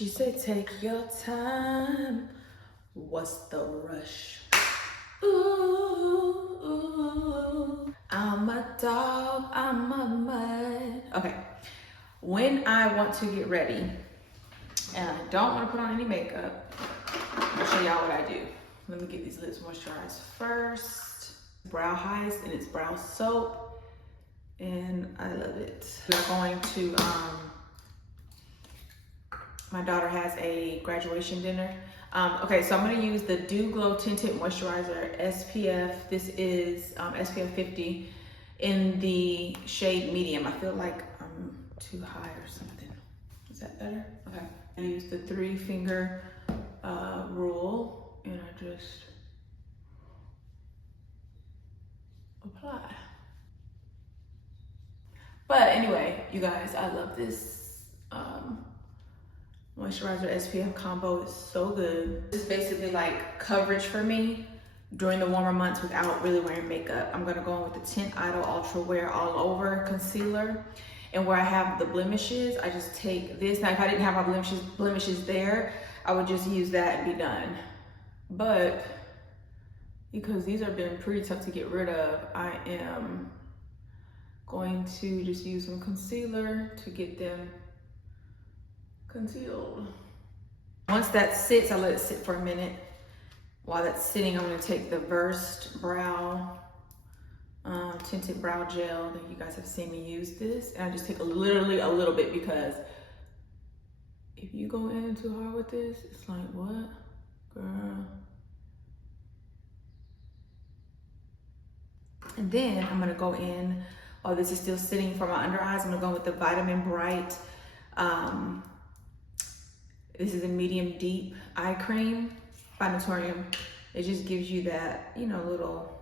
She said, take your time. What's the rush? Ooh, ooh. I'm a dog, I'm a mud. Okay, when I want to get ready and I don't want to put on any makeup, I'll show y'all what I do. Let me get these lips moisturized first. Brow Heist, and it's brow soap, and I love it. We're going to, my daughter has a graduation dinner. Okay, so I'm gonna use the Dew Glow Tinted Moisturizer SPF. This is SPF 50 in the shade medium. I feel like I'm too high or something. Is that better? Okay. I use the 3-finger rule, and I just apply. But anyway, you guys, I love this moisturizer SPF combo. Is so good. It's basically like coverage for me during the warmer months without really wearing makeup. I'm gonna go in with the Tint Idol Ultra Wear All Over Concealer. And where I have the blemishes, I just take this. Now, if I didn't have my blemishes there, I would just use that and be done. But because these have been pretty tough to get rid of, I am going to just use some concealer to get them concealed. Once that sits, I let it sit for a minute. While that's sitting, I'm gonna take the Versed Brow Tinted Brow Gel that you guys have seen me use this. And I just take literally a little bit, because if you go in too hard with this, it's like, what, girl? And then I'm gonna go in, while this is still sitting for my under eyes, I'm gonna go with the Vitamin Bright. This is a medium deep eye cream by Naturium. It just gives you that, you know, little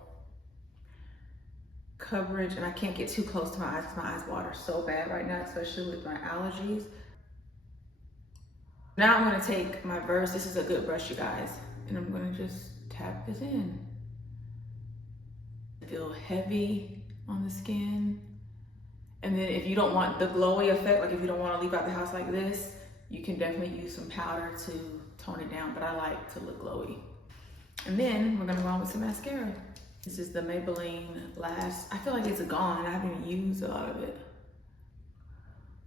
coverage. And I can't get too close to my eyes because my eyes water so bad right now, especially with my allergies. Now I'm gonna take my Versed. This is a good brush, you guys. And I'm gonna just tap this in. Feel heavy on the skin. And then if you don't want the glowy effect, like if you don't want to leave out the house like this, you can definitely use some powder to tone it down, but I like to look glowy. And then we're gonna go on with some mascara. This is the Maybelline Lash. I feel like it's gone. I haven't even used a lot of it.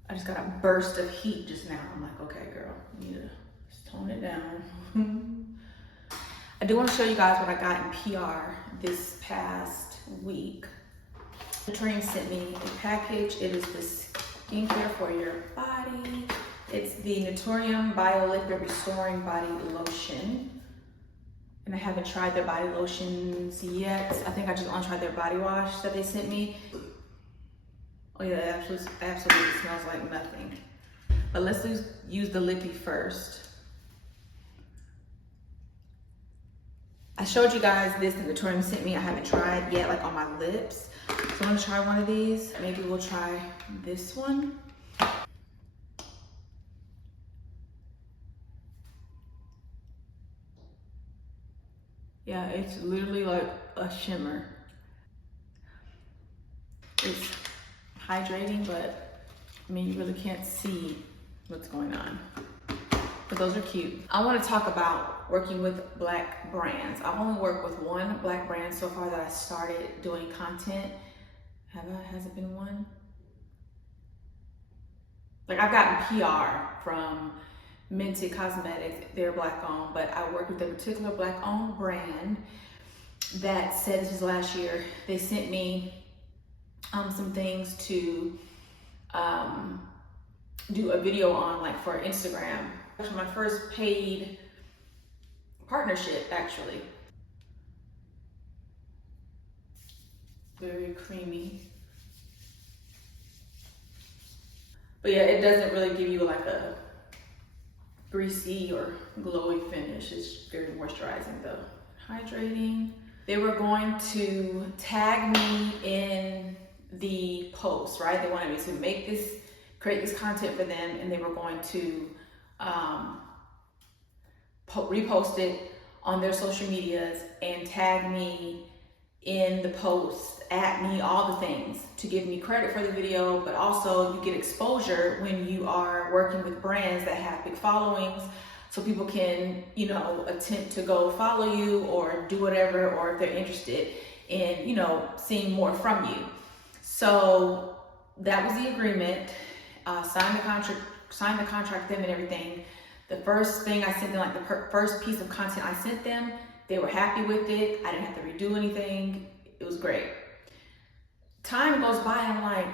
I just got a burst of heat just now. I'm like, okay, girl, you need to just tone it down. I do want to show you guys what I got in PR this past week. Naturium sent me a package. It is the skincare for your body. It's the Naturium Bio Liquid Restoring Body Lotion. And I haven't tried their body lotions yet. I think I just only tried their body wash that they sent me. Oh yeah, it absolutely smells like nothing. But let's use the lippy first. I showed you guys this that Naturium sent me. I haven't tried yet, like on my lips. So I'm gonna try one of these. Maybe we'll try this one. Yeah, it's literally like a shimmer. It's hydrating, but I mean, you really can't see what's going on. But those are cute. I want to talk about working with Black brands. I've only worked with one Black brand so far that I started doing content. Has it been one? Like, I've gotten PR from Minted Cosmetics, they're Black owned, but I worked with a particular Black owned brand that said, this was last year, they sent me some things to do a video on, like for Instagram. Actually, my first paid partnership, actually. Very creamy. But yeah, it doesn't really give you like a greasy or glowy finish. It's very moisturizing though. Hydrating. They were going to tag me in the post, right? They wanted me to create this content for them, and they were going to repost it on their social medias and tag me in the post, at me, all the things to give me credit for the video, but also you get exposure when you are working with brands that have big followings, so people can, you know, attempt to go follow you or do whatever, or if they're interested in, you know, seeing more from you. So that was the agreement. Signed the contract with them and everything. The first thing I sent them, like the first piece of content I sent them, they were happy with it. I didn't have to redo anything. It was great. Time goes by and I'm like,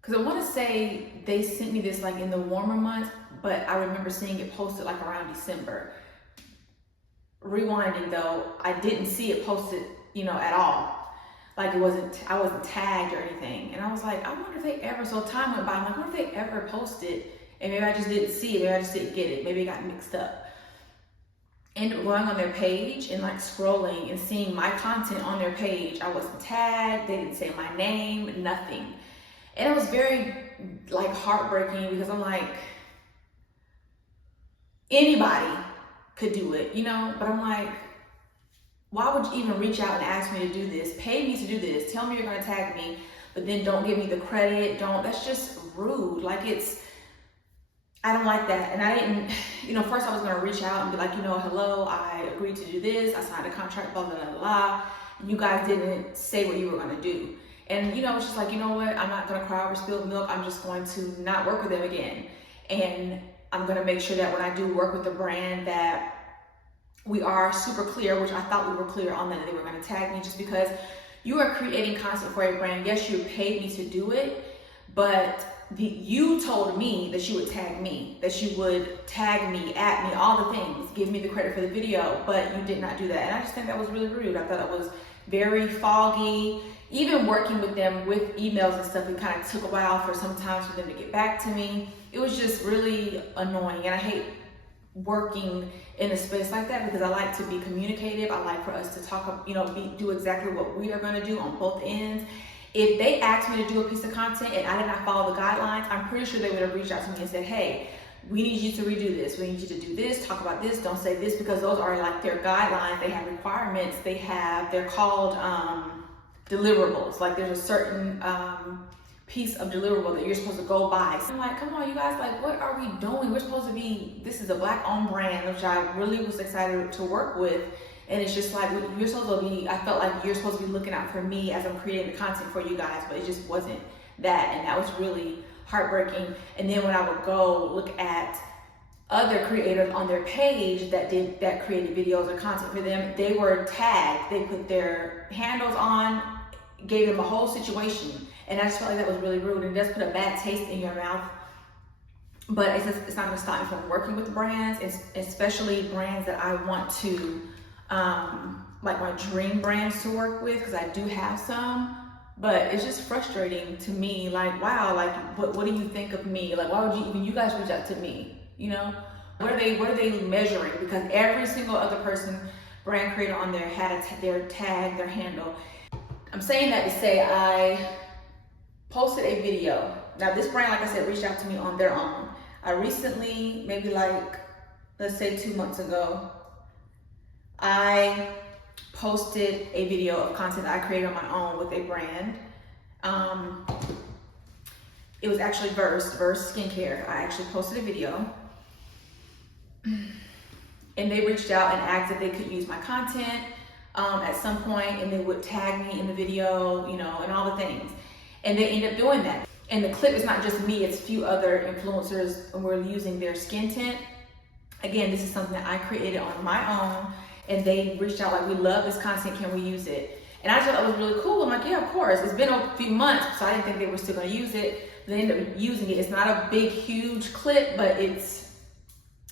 because I want to say they sent me this like in the warmer months, but I remember seeing it posted like around December. Rewinding though, I didn't see it posted, you know, at all. Like I wasn't tagged or anything. And I was like, I wonder if they ever, so time went by, I'm like, I wonder if they ever posted, and maybe I just didn't see it, maybe I just didn't get it, maybe it got mixed up. And going on their page and like scrolling and seeing my content on their page, I wasn't tagged, they didn't say my name, nothing. And it was very like heartbreaking because I'm like, anybody could do it, you know? But I'm like, why would you even reach out and ask me to do this? Pay me to do this. Tell me you're gonna tag me, but then don't give me the credit. That's just rude. Like I don't like that. And I didn't, you know, first I was gonna reach out and be like, you know, hello, I agreed to do this. I signed a contract, blah, blah, blah, blah. You guys didn't say what you were gonna do. And, you know, it's just like, you know what? I'm not gonna cry over spilled milk. I'm just going to not work with them again. And I'm gonna make sure that when I do work with the brand that we are super clear, which I thought we were clear on that they were gonna tag me, just because you are creating content for a brand. Yes, you paid me to do it, but you told me that you would tag me, that you would tag me, at me, all the things, give me the credit for the video, but you did not do that. And I just think that was really rude. I thought it was very foggy. Even working with them with emails and stuff, it kind of took a while for sometimes for them to get back to me. It was just really annoying, and I hate working in a space like that because I like to be communicative. I like for us to talk, you know, do exactly what we are going to do on both ends. If they asked me to do a piece of content and I did not follow the guidelines, I'm pretty sure they would have reached out to me and said, hey, we need you to redo this. We need you to do this, talk about this, don't say this, because those are like their guidelines. They have requirements. They're called deliverables. Like there's a certain piece of deliverable that you're supposed to go by. So I'm like, come on, you guys, like, what are we doing? We're supposed to be, this is a Black-owned brand, which I really was excited to work with. And it's just like, you're supposed to be, I felt like you're supposed to be looking out for me as I'm creating the content for you guys, but it just wasn't that. And that was really heartbreaking. And then when I would go look at other creators on their page that created videos or content for them, they were tagged. They put their handles on, gave them a whole situation. And I just felt like that was really rude, and it does put a bad taste in your mouth. But it's not gonna stop me from working with brands, especially brands that I want to, like my dream brands to work with, because I do have some. But it's just frustrating to me, like, wow, like, what do you think of me? Like, why would you guys reach out to me, you know? What are they measuring? Because every single other person, brand creator on there had their tag, their handle. I'm saying that to say I posted a video. Now this brand, like I said, reached out to me on their own. I recently, maybe like, let's say 2 months ago, I posted a video of content that I created on my own with a brand. It was actually Verse Skincare. I actually posted a video. And they reached out and asked if they could use my content at some point, and they would tag me in the video, you know, and all the things. And they end up doing that. And the clip is not just me, it's a few other influencers, and we're using their skin tint. Again, this is something that I created on my own, and they reached out like, we love this content, can we use it? And I just thought it was really cool. I'm like, yeah, of course. It's been a few months, so I didn't think they were still gonna use it. They ended up using it. It's not a big, huge clip, but it's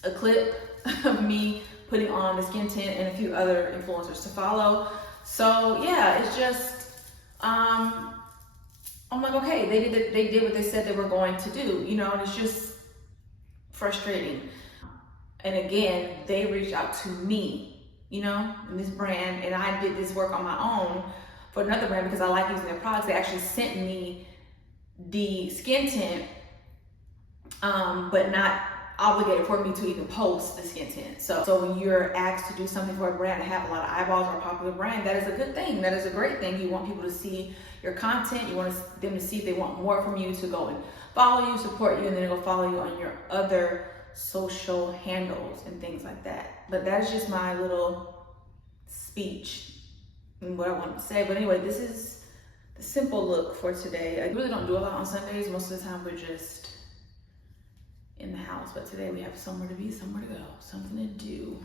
a clip of me putting on the skin tint and a few other influencers to follow. So yeah, it's just, I'm like, okay, they did what they said they were going to do, you know, and it's just frustrating. And again, they reached out to me, you know, in this brand, and I did this work on my own for another brand because I like using their products. They actually sent me the skin tint, but not obligated for me to even post the skin tint. So when you're asked to do something for a brand and have a lot of eyeballs or a popular brand, that is a good thing. That is a great thing. You want people to see your content. You want them to see if they want more from you, to go and follow you, support you, and then go follow you on your other social handles and things like that. But that is just my little speech and what I wanted to say. But anyway, this is the simple look for today. I really don't do a lot on Sundays. Most of the time we're just in the house, but today we have somewhere to be, somewhere to go, something to do.